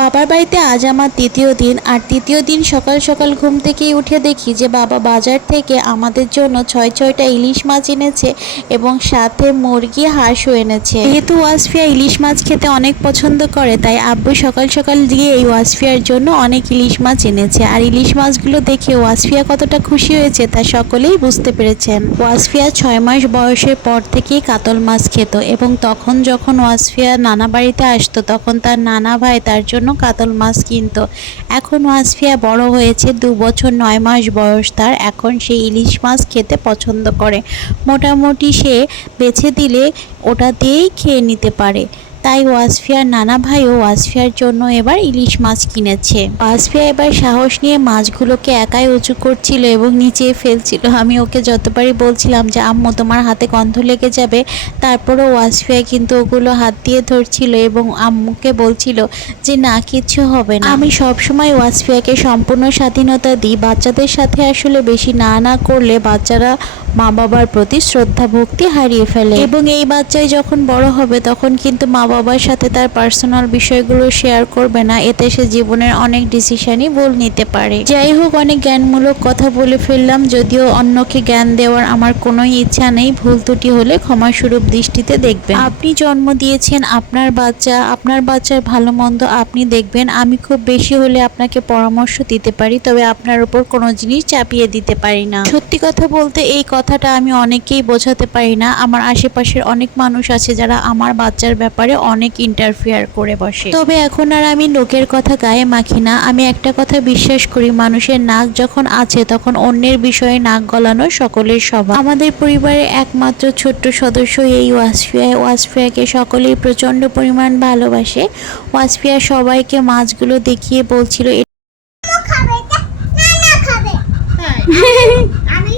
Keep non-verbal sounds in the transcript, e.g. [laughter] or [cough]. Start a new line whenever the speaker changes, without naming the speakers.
বাবার বাড়িতে আজ আমার তৃতীয় দিন, আর তৃতীয় দিন সকাল সকাল ঘুম থেকেই উঠে দেখি যে বাবা বাজার থেকে আমাদের জন্য ছয় ছয়টা ইলিশ মাছ এনেছে এবং সাথে মুরগি হাঁসও এনেছে। যেহেতু ওয়াসফিয়া ইলিশ মাছ খেতে অনেক পছন্দ করে, তাই আব্বু সকাল সকাল গিয়ে এই ওয়াসফিয়ার জন্য অনেক ইলিশ মাছ এনেছে। আর ইলিশ মাছগুলো দেখে ওয়াসফিয়া কতটা খুশি হয়েছে তা সকলেই বুঝতে পেরেছেন। ওয়াসফিয়া ছয় মাস বয়সের পর থেকেই কাতল মাছ খেত এবং তখন যখন ওয়াসফিয়া নানা বাড়িতে আসতো, তখন তার নানা ভাই তার জন্য কাতল মাছ কিনতো। এখন ওয়াসফিয়া বড় হয়েছে, দু বছর নয় মাস বয়স তার। এখন সে ইলিশ মাছ খেতে পছন্দ করে। মোটামুটি সে বেছে দিলে ওটা দিয়েই খেয়ে নিতে পারে। তাই ওয়াসফিয়ার নানা ভাইও ওয়াসফিয়ার জন্য এবার ইলিশ মাছ কিনেছে। ওয়াসফিয়া এবার সাহস নিয়ে মাছগুলোকে একাই উঁচু করছিল এবং নিচে ফেলছিল। আমি ওকে যতবারই বলছিলাম যে, আম্মু, তোমার হাতে গন্ধ লেগে যাবে, তারপরও ওয়াসফিয়া কিন্তু ওগুলো হাত দিয়ে ধরছিল এবং আম্মুকে বলছিল যে, না কিছু হবে না। আমি সবসময় ওয়াসফিয়াকে সম্পূর্ণ স্বাধীনতা দিই। বাচ্চাদের সাথে আসলে বেশি না না করলে বাচ্চারা মা বাবার প্রতি শ্রদ্ধা ভক্তি হারিয়ে ফেলে। এবং এই বাচ্চাই যখন বড় হবে, তখন কিন্তু মা বাবার সাথে তার পার্সোনাল বিষয়গুলো শেয়ার করবে না, এতে সে জীবনের অনেক ডিসিশনই ভুল নিতে পারে। যাই হোক, অনেক জ্ঞানমূলক কথা বলে ফেললাম, যদিও অন্যকে জ্ঞান দেওয়ার আমার কোনো ইচ্ছা নেই, ভুল ত্রুটি হলে ক্ষমাস্বরূপ দৃষ্টিতে দেখবেন। আপনি জন্ম দিয়েছেন, আপনার বাচ্চা, আপনার বাচ্চার ভালো মন্দ আপনি দেখবেন। আমি খুব বেশি হলে আপনাকে পরামর্শ দিতে পারি, তবে আপনার উপর কোনো জিনিস চাপিয়ে দিতে পারি না। সত্যি কথা বলতে, এই কথাটা আমি অনেকেই বোঝাতে পারি না। আমার আশেপাশের অনেক মানুষ আছে যারা আমার বাচ্চার ব্যাপারে অনেক ইন্টারফেয়ার করে বসে। তবে এখন আর আমি লোকের কথা গায়ে মাখি না। আমি একটা কথা বিশ্বাস করি মানুষের নাক যখন আছে তখন অন্যের বিষয়ে নাক গলানো সকলের স্বভাব। আমাদের পরিবারের একমাত্র ছোট্ট সদস্য এই ওয়াসফিয়া। ওয়াসফিয়াকে সকলেই প্রচণ্ড পরিমাণ ভালোবাসে। ওয়াসফিয়া সবাইকে মাছগুলো দেখিয়ে বলছিল
খাবে এটা? না না খাবে।
তাই? [laughs]